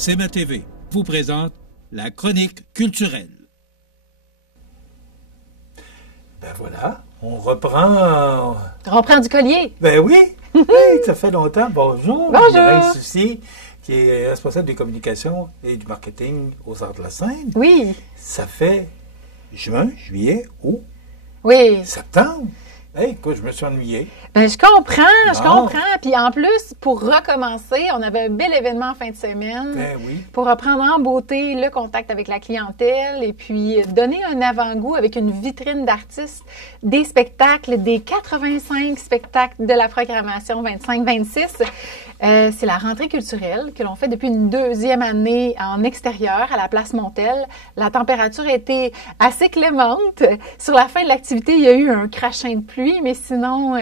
CMA-TV vous présente la chronique culturelle. Ben voilà, on reprend... On reprend du collier. Ben oui, hey, ça fait longtemps. Bonjour. Bonjour. Mireille Soucy, qui est responsable des communications et du marketing aux Arts de la Scène. Oui. Ça fait juin, juillet, août, Oui. septembre. Hey, écoute, je me suis ennuyé. Ben, je comprends. Bon. Puis en plus, pour recommencer, on avait un bel événement en fin de semaine. Ben oui. Pour reprendre en beauté le contact avec la clientèle et puis donner un avant-goût avec une vitrine d'artistes des spectacles, des 85 spectacles de la programmation 25-26. C'est la rentrée culturelle que l'on fait depuis une deuxième année en extérieur à la place Montel. La température a été assez clémente. Sur la fin de l'activité, il y a eu un crachin de pluie, mais sinon,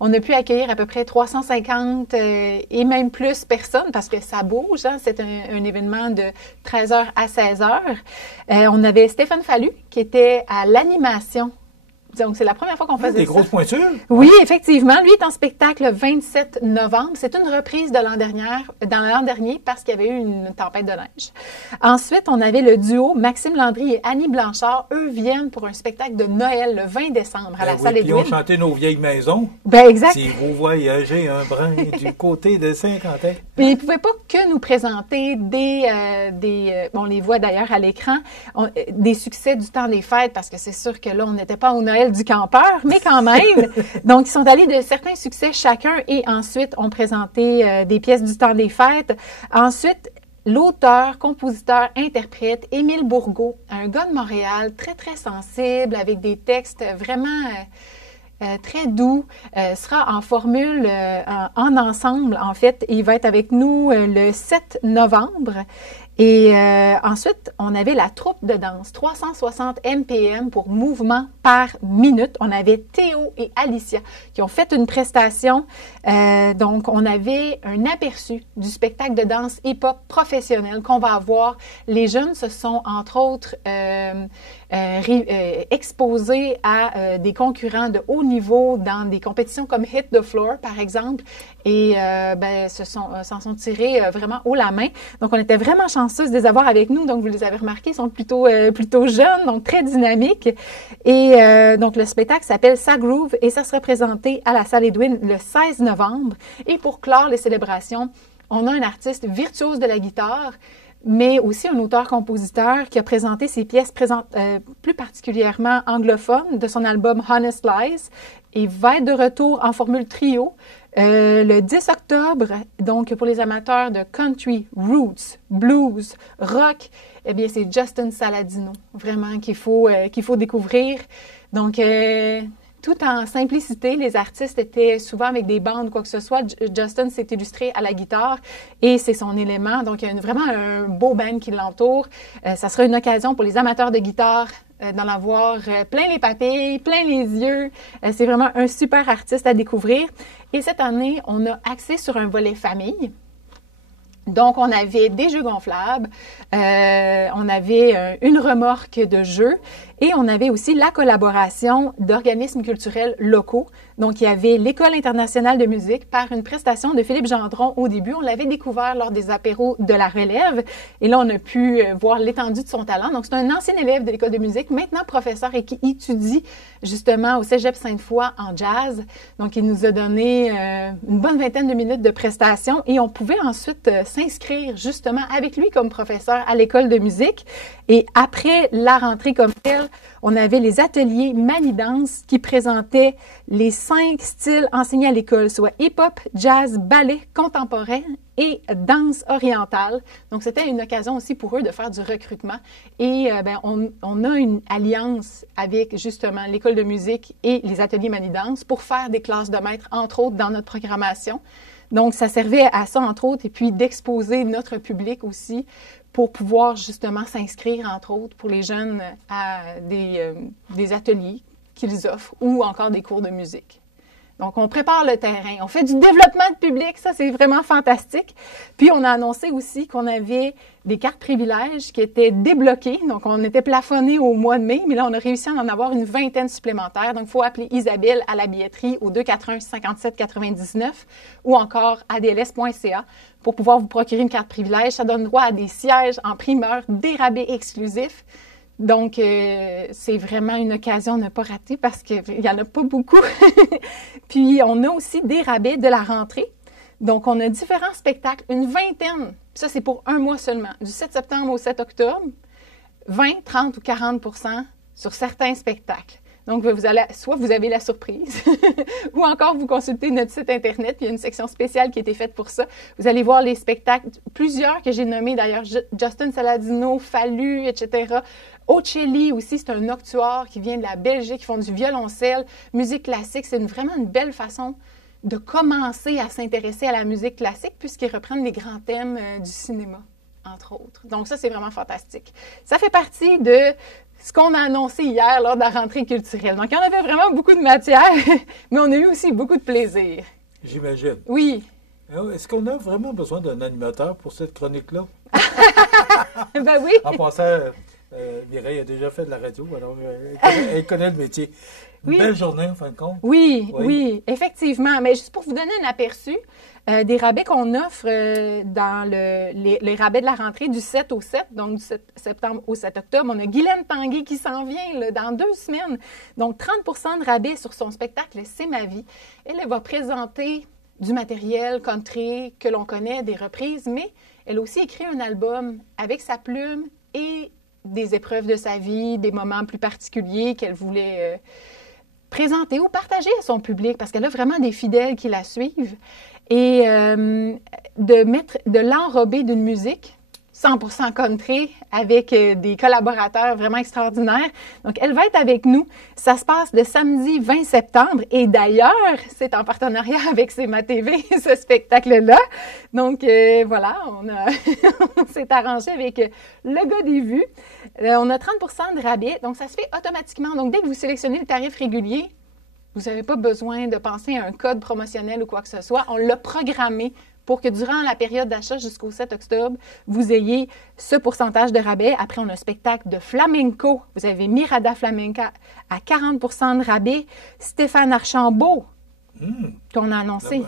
on a pu accueillir à peu près 350 et même plus personnes parce que ça bouge. Hein? C'est un événement de 13h à 16h. On avait Stéphane Fallu qui était à l'animation. Donc, c'est la première fois qu'on faisait des grosses pointures. Oui, effectivement. Lui est en spectacle le 27 novembre. C'est une reprise de l'an dernier parce qu'il y avait eu une tempête de neige. Ensuite, on avait le duo Maxime Landry et Annie Blanchard. Eux viennent pour un spectacle de Noël le 20 décembre à la salle Edwin. Edwin. Ils ont chanté Nos vieilles maisons. Ben, exact. Si vous voyagez un brin du côté de Saint-Quentin. Puis, ils ne pouvaient pas que nous présenter on les voit d'ailleurs à l'écran, des succès du temps des fêtes parce que c'est sûr que là, on n'était pas au Noël du campeur, mais quand même. Donc, ils sont allés de certains succès chacun et ensuite ont présenté des pièces du temps des fêtes. Ensuite, l'auteur, compositeur, interprète, Émile Bourgault, un gars de Montréal très, très sensible avec des textes vraiment très doux, sera en formule en ensemble, en fait. Il va être avec nous le 7 novembre. Et ensuite, on avait la troupe de danse, 360 MPM pour mouvement par minute. On avait Théo et Alicia qui ont fait une prestation. Donc, on avait un aperçu du spectacle de danse hip-hop professionnel qu'on va avoir. Les jeunes se sont, entre autres, exposés à des concurrents de haut niveau dans des compétitions comme Hit the Floor, par exemple, et s'en sont tirés vraiment haut la main. Donc, on était vraiment chanceux de les avoir avec nous. Donc, vous les avez remarqués, ils sont plutôt jeunes, donc très dynamiques. Et donc, le spectacle s'appelle Sa Groove et ça sera présenté à la salle Edwin le 16 novembre. Et pour clore les célébrations, on a un artiste virtuose de la guitare, mais aussi un auteur-compositeur qui a présenté ses pièces plus particulièrement anglophones de son album Honest Lies et va être de retour en formule trio le 10 octobre. Donc, pour les amateurs de country, roots, blues, rock, eh bien, c'est Justin Saladino, vraiment, qu'il faut découvrir. Donc, tout en simplicité, les artistes étaient souvent avec des bandes, quoi que ce soit. Justin s'est illustré à la guitare et c'est son élément. Donc, il y a vraiment un beau band qui l'entoure. Ça sera une occasion pour les amateurs de guitare d'en avoir plein les papilles, plein les yeux. C'est vraiment un super artiste à découvrir. Et cette année, on a axé sur un volet famille. Donc, on avait des jeux gonflables, on avait une remorque de jeux et on avait aussi la collaboration d'organismes culturels locaux. Donc, il y avait l'École internationale de musique par une prestation de Philippe Gendron au début. On l'avait découvert lors des apéros de la relève et là, on a pu voir l'étendue de son talent. Donc, c'est un ancien élève de l'École de musique, maintenant professeur et qui étudie justement au Cégep Sainte-Foy en jazz. Donc, il nous a donné une bonne vingtaine de minutes de prestation et on pouvait ensuite s'inscrire justement avec lui comme professeur à l'école de musique. Et après la rentrée comme telle, on avait les ateliers Manidance qui présentaient les 5 styles enseignés à l'école, soit hip-hop, jazz, ballet, contemporain et danse orientale. Donc, c'était une occasion aussi pour eux de faire du recrutement. Et on a une alliance avec justement l'école de musique et les ateliers Manidance pour faire des classes de maître, entre autres, dans notre programmation. Donc, ça servait à ça, entre autres, et puis d'exposer notre public aussi pour pouvoir justement s'inscrire, entre autres, pour les jeunes à des ateliers qu'ils offrent ou encore des cours de musique. Donc, on prépare le terrain, on fait du développement de public, ça c'est vraiment fantastique. Puis, on a annoncé aussi qu'on avait des cartes privilèges qui étaient débloquées. Donc, on était plafonné au mois de mai, mais là, on a réussi à en avoir une vingtaine supplémentaires. Donc, il faut appeler Isabelle à la billetterie au 241-57-99 ou encore adls.ca pour pouvoir vous procurer une carte privilège. Ça donne droit à des sièges en primeur, des rabais exclusifs. Donc, c'est vraiment une occasion à ne pas rater parce qu'il n'y en a pas beaucoup. Puis, on a aussi des rabais de la rentrée. Donc, on a différents spectacles, une vingtaine. Ça, c'est pour un mois seulement. Du 7 septembre au 7 octobre, 20, 30 ou 40 % sur certains spectacles. Donc, soit vous avez la surprise, ou encore vous consultez notre site Internet, puis il y a une section spéciale qui a été faite pour ça. Vous allez voir les spectacles, plusieurs que j'ai nommés d'ailleurs, Justin Saladino, Fallu, etc. Ocelli aussi, c'est un noctuaire qui vient de la Belgique, qui font du violoncelle, musique classique. C'est vraiment une belle façon de commencer à s'intéresser à la musique classique puisqu'ils reprennent les grands thèmes du cinéma, entre autres. Donc ça, c'est vraiment fantastique. Ça fait partie de ce qu'on a annoncé hier lors de la rentrée culturelle. Donc, il y en avait vraiment beaucoup de matière, mais on a eu aussi beaucoup de plaisir. J'imagine. Oui. Est-ce qu'on a vraiment besoin d'un animateur pour cette chronique-là? Ben oui. En passant, Mireille a déjà fait de la radio, alors elle connaît le métier. Une belle journée, en fin de compte. Oui, effectivement. Mais juste pour vous donner un aperçu des rabais qu'on offre dans les rabais de la rentrée du 7 au 7, donc du 7 septembre au 7 octobre, on a Guylaine Tanguay qui s'en vient là, dans 2 semaines. Donc, 30 % de rabais sur son spectacle « C'est ma vie ». Elle va présenter du matériel country que l'on connaît, des reprises, mais elle a aussi écrit un album avec sa plume et des épreuves de sa vie, des moments plus particuliers qu'elle voulait présenter ou partager à son public parce qu'elle a vraiment des fidèles qui la suivent et de l'enrober d'une musique 100% country avec des collaborateurs vraiment extraordinaires. Donc, elle va être avec nous. Ça se passe le samedi 20 septembre et d'ailleurs, c'est en partenariat avec CMA TV, ce spectacle-là. Donc, voilà, on s'est arrangé avec le gars des vues. On a 30% de rabais, donc ça se fait automatiquement. Donc, dès que vous sélectionnez le tarif régulier, vous n'avez pas besoin de penser à un code promotionnel ou quoi que ce soit. On l'a programmé pour que durant la période d'achat jusqu'au 7 octobre, vous ayez ce pourcentage de rabais. Après, on a un spectacle de flamenco. Vous avez Mirada Flamenca à 40% de rabais. Stéphane Archambault, qu'on a annoncé.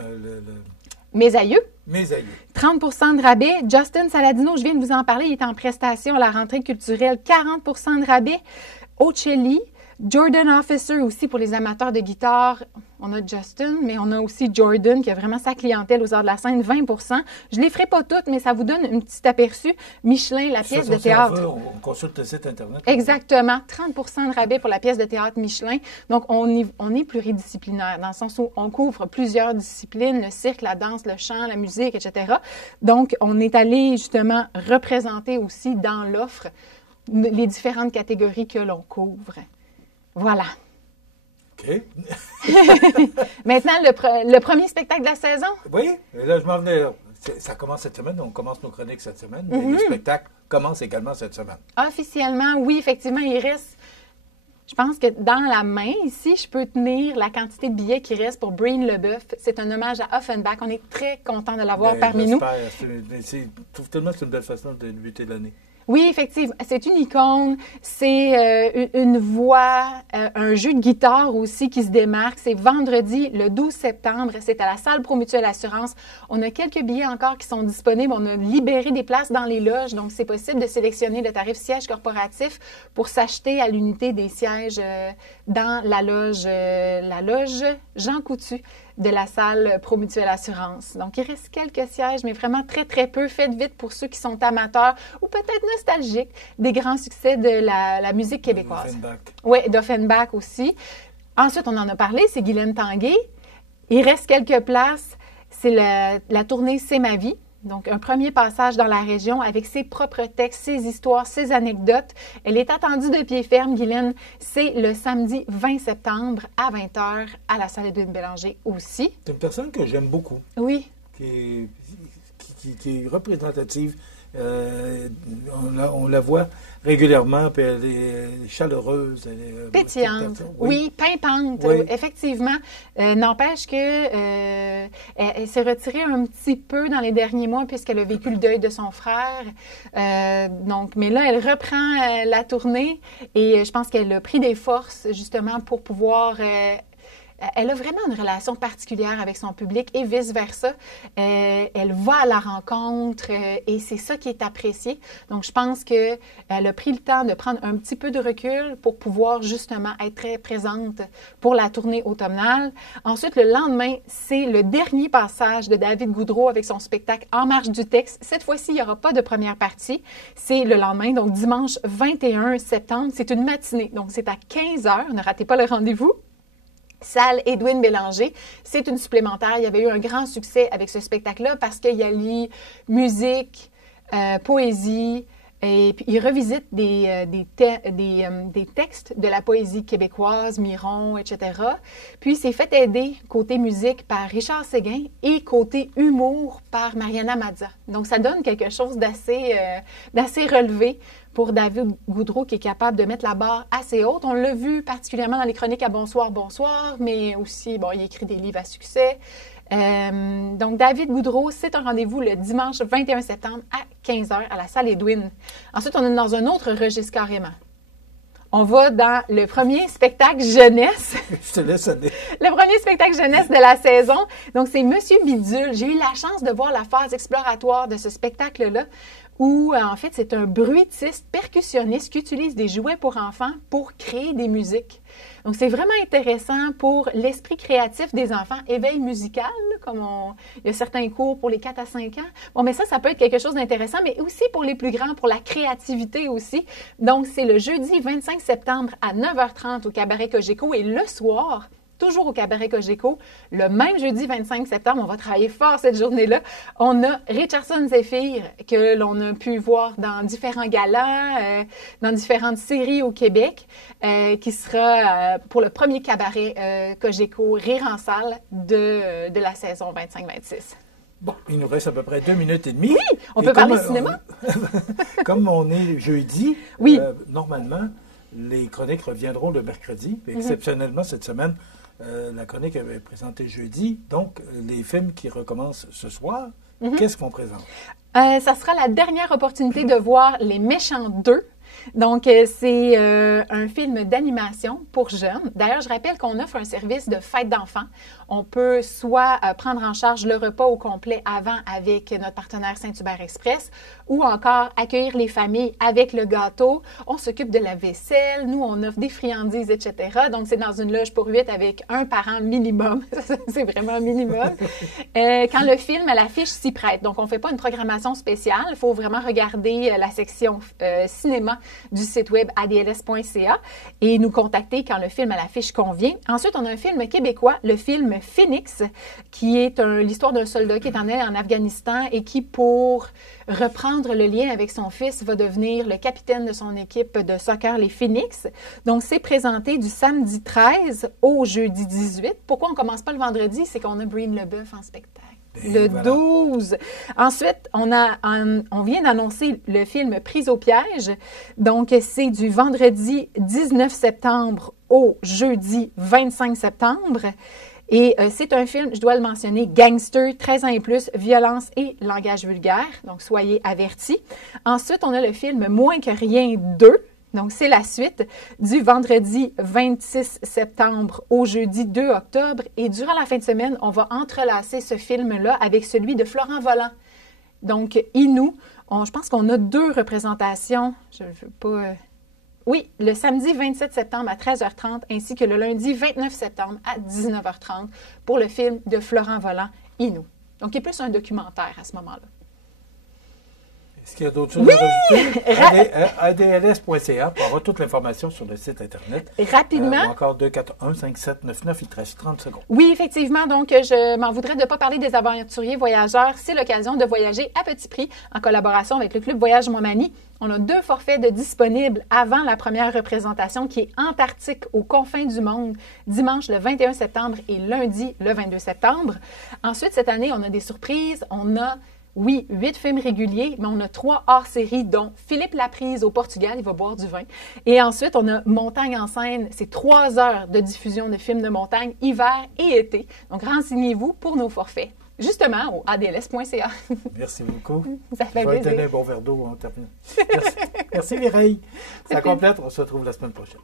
Mes aïeux. 30% de rabais. Justin Saladino, je viens de vous en parler, il est en prestation à la rentrée culturelle. 40% de rabais. Ocelli. Jordan Officer aussi pour les amateurs de guitare. On a Justin, mais on a aussi Jordan qui a vraiment sa clientèle aux arts de la scène, 20%. Je ne les ferai pas toutes, mais ça vous donne un petit aperçu. Michelin, la pièce de théâtre. On consulte le site Internet. Exactement. 30% de rabais pour la pièce de théâtre Michelin. Donc, on est pluridisciplinaire dans le sens où on couvre plusieurs disciplines, le cirque, la danse, le chant, la musique, etc. Donc, on est allé justement représenter aussi dans l'offre les différentes catégories que l'on couvre. Voilà. OK. Maintenant, le premier spectacle de la saison. Oui, là, je m'en venais là. Ça commence cette semaine, on commence nos chroniques cette semaine, mais le spectacle commence également cette semaine. Officiellement, oui, effectivement, il reste... Je pense que dans la main, ici, je peux tenir la quantité de billets qui reste pour Breen Leboeuf. C'est un hommage à Offenbach. On est très content de l'avoir parmi nous. Je trouve tellement que c'est une belle façon de débuter l'année. Oui, effectivement. C'est une icône, c'est une voix, un jeu de guitare aussi qui se démarque. C'est vendredi, le 12 septembre. C'est à la salle Promutuelle Assurance. On a quelques billets encore qui sont disponibles. On a libéré des places dans les loges. Donc, c'est possible de sélectionner le tarif siège corporatif pour s'acheter à l'unité des sièges dans la loge Jean Coutu de la salle Promutuelle Assurance. Donc, il reste quelques sièges, mais vraiment très, très peu. Faites vite pour ceux qui sont amateurs ou peut-être nostalgiques des grands succès de la musique québécoise. Oui, d'Offenbach aussi. Ensuite, on en a parlé, c'est Guylaine Tanguay. Il reste quelques places. C'est la tournée C'est ma vie. Donc, un premier passage dans la région avec ses propres textes, ses histoires, ses anecdotes. Elle est attendue de pied ferme, Guylaine. C'est le samedi 20 septembre à 20h à la salle Edwin Bélanger aussi. C'est une personne que j'aime beaucoup. Oui. Qui est représentative On la voit régulièrement, puis elle est chaleureuse. Elle est, pétillante, oui, pimpante, oui. Effectivement. N'empêche que elle s'est retirée un petit peu dans les derniers mois puisqu'elle a vécu le deuil de son frère. Mais là, elle reprend la tournée et je pense qu'elle a pris des forces justement pour pouvoir... elle a vraiment une relation particulière avec son public et vice-versa. Elle va à la rencontre et c'est ça qui est apprécié. Donc, je pense qu'elle a pris le temps de prendre un petit peu de recul pour pouvoir justement être très présente pour la tournée automnale. Ensuite, le lendemain, c'est le dernier passage de David Goudreau avec son spectacle En marche du texte. Cette fois-ci, il n'y aura pas de première partie. C'est le lendemain, donc dimanche 21 septembre. C'est une matinée, donc c'est à 15h. Ne ratez pas le rendez-vous. Salle Edwin Bélanger. C'est une supplémentaire. Il y avait eu un grand succès avec ce spectacle-là parce qu'il y a lié musique, poésie, et puis il revisite des textes de la poésie québécoise, Miron, etc. Puis c'est fait aider côté musique par Richard Séguin et côté humour par Mariana Mazza. Donc ça donne quelque chose d'assez relevé pour David Goudreau qui est capable de mettre la barre assez haute. On l'a vu particulièrement dans les chroniques à Bonsoir, Bonsoir, mais aussi, il écrit des livres à succès. Donc, David Goudreau, c'est un rendez-vous le dimanche 21 septembre à 15h à la salle Edwin. Ensuite, on est dans un autre registre carrément. On va dans le premier spectacle jeunesse. Je te laisse aller. Le premier spectacle jeunesse de la saison. Donc, c'est Monsieur Bidule. J'ai eu la chance de voir la phase exploratoire de ce spectacle-là où, en fait, c'est un bruitiste percussionniste qui utilise des jouets pour enfants pour créer des musiques. Donc, c'est vraiment intéressant pour l'esprit créatif des enfants. Éveil musical, il y a certains cours pour les 4 à 5 ans. Bon, mais ça peut être quelque chose d'intéressant, mais aussi pour les plus grands, pour la créativité aussi. Donc, c'est le jeudi 25 septembre à 9h30 au Cabaret Cogeco et le soir, toujours au Cabaret Cogeco, le même jeudi 25 septembre, on va travailler fort cette journée-là. On a Richardson Zephyr, que l'on a pu voir dans différents galas, dans différentes séries au Québec, qui sera pour le premier Cabaret Cogeco Rire en salle de la saison 25-26. Bon, il nous reste à peu près 2 minutes et demie. Oui, on peut parler cinéma. Comme on est jeudi, oui. Normalement, les chroniques reviendront le mercredi. Exceptionnellement, cette semaine, la chronique avait présenté jeudi. Donc, les films qui recommencent ce soir, qu'est-ce qu'on présente? Ça sera la dernière opportunité de voir Les Méchants 2. Donc, c'est un film d'animation pour jeunes. D'ailleurs, je rappelle qu'on offre un service de fête d'enfants. On peut soit prendre en charge le repas au complet avant avec notre partenaire Saint-Hubert Express ou encore accueillir les familles avec le gâteau. On s'occupe de la vaisselle. Nous, on offre des friandises, etc. Donc, c'est dans une loge pour 8 avec un parent minimum. C'est vraiment un minimum. Quand le film à l'affiche s'y prête. Donc, on ne fait pas une programmation spéciale. Il faut vraiment regarder la section cinéma du site web adls.ca et nous contacter quand le film à l'affiche convient. Ensuite, on a un film québécois, le film Phoenix, qui est l'histoire d'un soldat qui est en Afghanistan et qui, pour reprendre le lien avec son fils, va devenir le capitaine de son équipe de soccer, les Phoenix. Donc, c'est présenté du samedi 13 au jeudi 18. Pourquoi on ne commence pas le vendredi? C'est qu'on a Breen Leboeuf en spectacle. Le 12. Ensuite, on vient d'annoncer le film Prise au piège. Donc, c'est du vendredi 19 septembre au jeudi 25 septembre. Et c'est un film, je dois le mentionner, gangster, 13 ans et plus, violence et langage vulgaire. Donc, soyez avertis. Ensuite, on a le film Moins que rien 2. Donc, c'est la suite du vendredi 26 septembre au jeudi 2 octobre. Et durant la fin de semaine, on va entrelacer ce film-là avec celui de Florent Volant. Donc, Inou, je pense qu'on a 2 représentations. Je ne veux pas... Oui, le samedi 27 septembre à 13h30 ainsi que le lundi 29 septembre à 19h30 pour le film de Florent Volant, Inou. Donc, il est plus un documentaire à ce moment-là. Est-ce qu'il y a d'autres choses à rajouter? adls.ca pour avoir toute l'information sur le site Internet. Rapidement. Ou encore 241-5799, il te reste 30 secondes. Oui, effectivement. Donc, je m'en voudrais de ne pas parler des aventuriers voyageurs. C'est l'occasion de voyager à petit prix en collaboration avec le Club Voyage Montmagny. On a 2 forfaits de disponibles avant la première représentation qui est Antarctique aux confins du monde, dimanche le 21 septembre et lundi le 22 septembre. Ensuite, cette année, on a des surprises. On a Oui, 8 films réguliers, mais on a 3 hors-série, dont Philippe Laprise au Portugal, il va boire du vin. Et ensuite, on a Montagne en scène, c'est 3 heures de diffusion de films de montagne, hiver et été. Donc, renseignez-vous pour nos forfaits. Justement, au adls.ca. Merci beaucoup. Ça fait Je vais plaisir. tenir un bon verre d'eau en terminant. Merci, Merci Mireille. Ça complète. On se retrouve la semaine prochaine.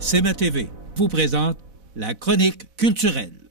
CMA TV vous présente la chronique culturelle.